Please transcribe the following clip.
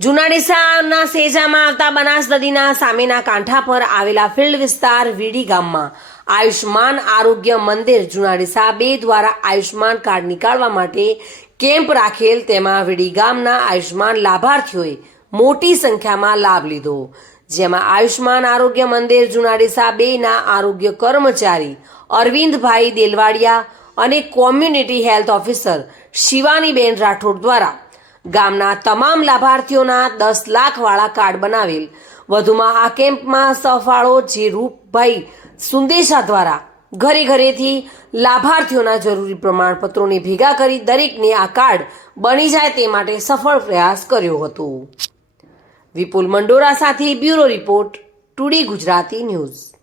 જૂના ડીસાના સેજામાં આવતા બનાસ નદીના સામેના કાંઠા પર આવેલા ફિલ્ડ વિસ્તાર વીડી ગામમાં આયુષ્માન આરોગ્ય મંદિર જુનાડીસા બે દ્વારા આયુષ્માન કાર્ડ નીકાળવા માટે કેમ્પ રાખેલ તેમાં વીડી ગામના આયુષ્માન લાભાર્થીઓએ મોટી સંખ્યામાં લાભ લીધો. જેમાં આયુષ્માન આરોગ્ય મંદિર જુનાડીસા બેના આરોગ્ય કર્મચારી અરવિંદભાઈ દેલવાડિયા અને community health officer Shivaniben Rathod દ્વારા ગામના તમામ લાભાર્થીઓના દસ લાખવાળા કાર્ડ બનાવેલ. વધુમાં આ કેમ્પમાં સફાળો જે રૂપભાઈ સુંદેશા દ્વારા ઘરે ઘરેથી લાભાર્થીઓના જરૂરી પ્રમાણપત્રોને ભેગા કરી દરેકને આ કાર્ડ બની જાય તે માટે સફળ પ્રયાસ કર્યો હતો. વિપુલ મંડોરા સાથે bureau report today Gujarati news.